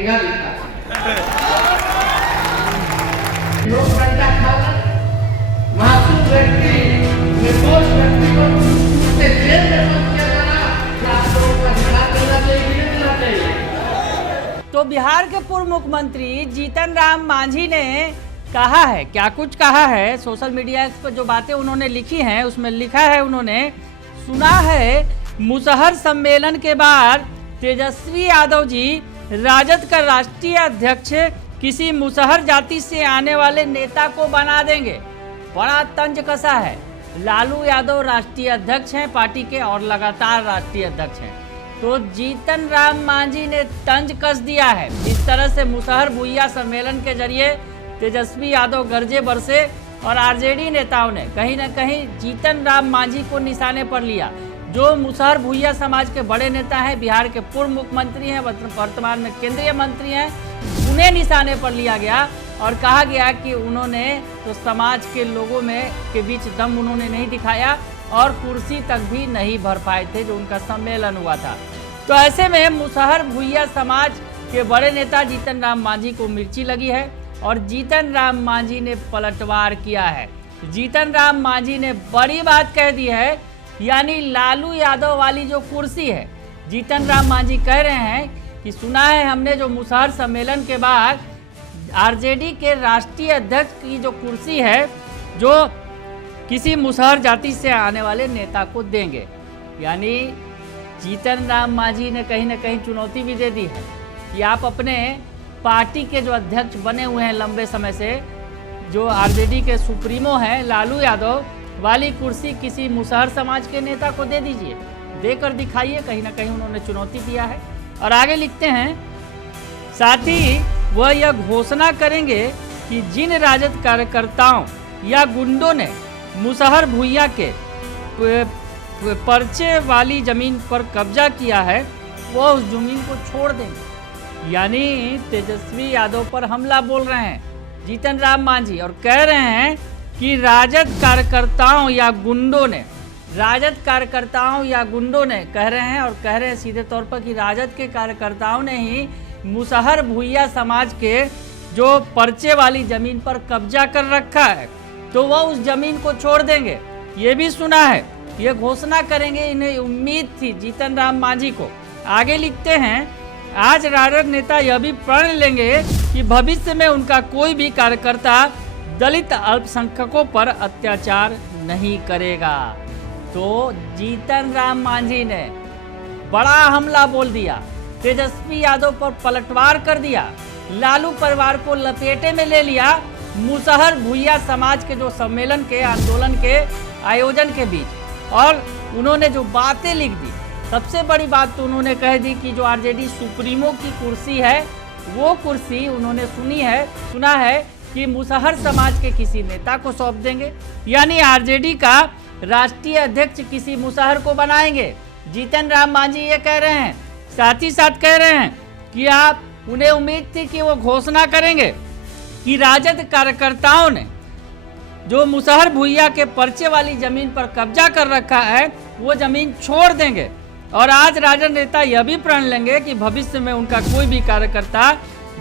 करेगा विकास। लोग कंटा खाना मासूम व्यक्ति निर्दोष व्यक्ति को उसके जेल में बंद किया जा रहा है। आप लोगों का ध्यान देना चाहिए, देना चाहिए। तो बिहार के पूर्व मुख्यमंत्री जीतन राम मांझी ने कहा है, क्या कुछ कहा है। सोशल मीडिया पर जो बातें उन्होंने लिखी हैं उसमें लिखा है, उन्होंने सुना है मुसहर सम्मेलन के बाद तेजस्वी यादव जी राजद का राष्ट्रीय अध्यक्ष किसी मुसहर जाति से आने वाले नेता को बना देंगे। बड़ा तंज कसा है। लालू यादव राष्ट्रीय अध्यक्ष हैं पार्टी के और लगातार राष्ट्रीय अध्यक्ष हैं। तो जीतन राम मांझी ने तंज कस दिया है। इस तरह से मुसहर भुइयां सम्मेलन के जरिए तेजस्वी यादव गरजे बरसे और आरजेडी नेताओं ने कहीं ना कहीं जीतन राम मांझी को निशाने पर लिया, जो मुसहर भुइयां समाज के बड़े नेता हैं, बिहार के पूर्व मुख्यमंत्री हैं, वर्तमान में केंद्रीय मंत्री हैं। उन्हें निशाने पर लिया गया और कहा गया कि उन्होंने तो समाज के लोगों में के बीच दम उन्होंने नहीं दिखाया और कुर्सी तक भी नहीं भर पाए थे जो उनका सम्मेलन हुआ था। तो ऐसे में मुसहर भुइयां समाज के बड़े नेता जीतन राम मांझी को मिर्ची लगी है और जीतन राम मांझी ने पलटवार किया है। जीतन राम मांझी ने बड़ी बात कह दी है, यानी लालू यादव वाली जो कुर्सी है, जीतन राम मांझी कह रहे हैं कि सुना है हमने जो मुसहर सम्मेलन के बाद आरजेडी के राष्ट्रीय अध्यक्ष की जो कुर्सी है जो किसी मुसहर जाति से आने वाले नेता को देंगे। यानी जीतन राम मांझी ने कहीं ना कहीं चुनौती भी दे दी है कि आप अपने पार्टी के जो अध्यक्ष बने हुए हैं लंबे समय से, जो आरजेडी के सुप्रीमो हैं लालू यादव वाली कुर्सी किसी मुसहर समाज के नेता को दे दीजिए, देकर दिखाइए। कहीं ना कहीं उन्होंने चुनौती दिया है। और आगे लिखते हैं, साथ ही वह यह घोषणा करेंगे कि जिन राजद कार्यकर्ताओं या गुंडों ने मुसहर भुइयां के पर्चे वाली जमीन पर कब्जा किया है वो उस जमीन को छोड़ देंगे। यानी तेजस्वी यादव पर हमला बोल रहे हैं जीतन राम मांझी और कह रहे हैं कि राजद कार्यकर्ताओं या गुंडों ने कह रहे हैं और कह रहे हैं सीधे तौर पर कि राजद के कार्यकर्ताओं ने ही मुसहर भुइयां समाज के जो पर्चे वाली जमीन पर कब्जा कर रखा है तो वह उस जमीन को छोड़ देंगे। ये भी सुना है, ये घोषणा करेंगे, इन्हें उम्मीद थी जीतन राम मांझी को। आगे लिखते हैं, आज राजद नेता यह भी प्रण लेंगे कि भविष्य में उनका कोई भी कार्यकर्ता दलित अल्पसंख्यकों पर अत्याचार नहीं करेगा। तो जीतन राम मांझी ने बड़ा हमला बोल दिया, तेजस्वी यादव पर पलटवार कर दिया, लालू परिवार को लपेटे में ले लिया मुसहर भुइयां समाज के जो सम्मेलन के आंदोलन के आयोजन के बीच। और उन्होंने जो बातें लिख दी, सबसे बड़ी बात तो उन्होंने कह दी कि जो आरजेडी सुप्रीमो की कुर्सी है वो कुर्सी उन्होंने सुना है कि मुसहर समाज के किसी नेता को सौंप देंगे। यानी आरजेडी का राष्ट्रीय अध्यक्ष किसी मुसहर को बनाएंगे। जीतन राम मांझी ये कह रहे हैं, साथ ही साथ कह रहे हैं कि आप उन्हें उम्मीद थी कि वो घोषणा करेंगे कि राजद कार्यकर्ताओं ने जो मुसहर भुइयां के पर्चे वाली जमीन पर कब्जा कर रखा है वो जमीन छोड़ देंगे। और आज राजद नेता यह भी प्रण लेंगे कि भविष्य में उनका कोई भी कार्यकर्ता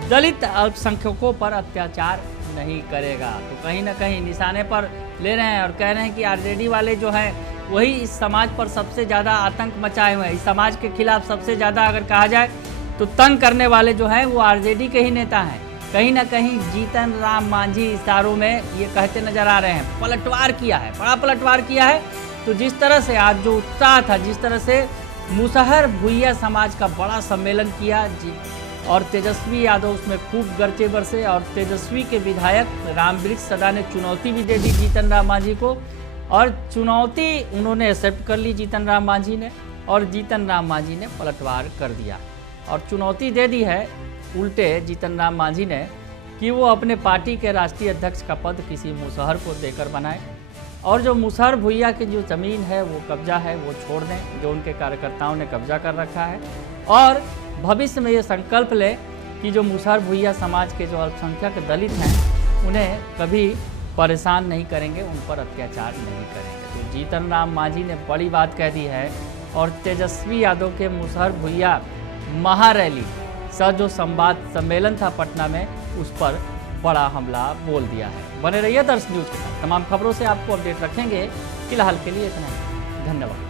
दलित अल्पसंख्यकों पर अत्याचार नहीं करेगा। तो कहीं ना कहीं निशाने पर ले रहे हैं और कह रहे हैं कि आरजेडी वाले जो हैं वही इस समाज पर सबसे ज़्यादा आतंक मचाए हुए हैं। इस समाज के खिलाफ सबसे ज़्यादा अगर कहा जाए तो तंग करने वाले जो हैं वो आरजेडी के ही नेता हैं। कहीं ना कहीं जीतन राम मांझी इशारों में ये कहते नजर आ रहे हैं, पलटवार किया है, बड़ा पलटवार किया है। तो जिस तरह से आज जो उत्साह था, जिस तरह से मुसहर भुइयां समाज का बड़ा सम्मेलन किया और तेजस्वी यादव उसमें खूब गरजे बरसे और तेजस्वी के विधायक रामवृक्ष सदा ने चुनौती भी दे दी जीतन राम मांझी को और चुनौती उन्होंने एक्सेप्ट कर ली जीतन राम मांझी ने और जीतन राम मांझी ने पलटवार कर दिया और चुनौती दे दी है उल्टे जीतन राम मांझी ने कि वो अपने पार्टी के राष्ट्रीय अध्यक्ष का पद किसी मुसहर को देकर बनाए और जो मुसहर भुइयां की जो ज़मीन है वो कब्जा है वो छोड़ दें जो उनके कार्यकर्ताओं ने कब्जा कर रखा है और भविष्य में ये संकल्प ले कि जो मुसहर भुइयां समाज के जो अल्पसंख्यक दलित हैं उन्हें कभी परेशान नहीं करेंगे, उन पर अत्याचार नहीं करेंगे। तो जीतन राम मांझी ने बड़ी बात कह दी है और तेजस्वी यादव के मुसहर भुइयां महारैली जो संवाद सम्मेलन था पटना में, उस पर बड़ा हमला बोल दिया है। बने रहिए दर्श न्यूज के साथ, तमाम खबरों से आपको अपडेट रखेंगे। फिलहाल के लिए इतना ही, धन्यवाद।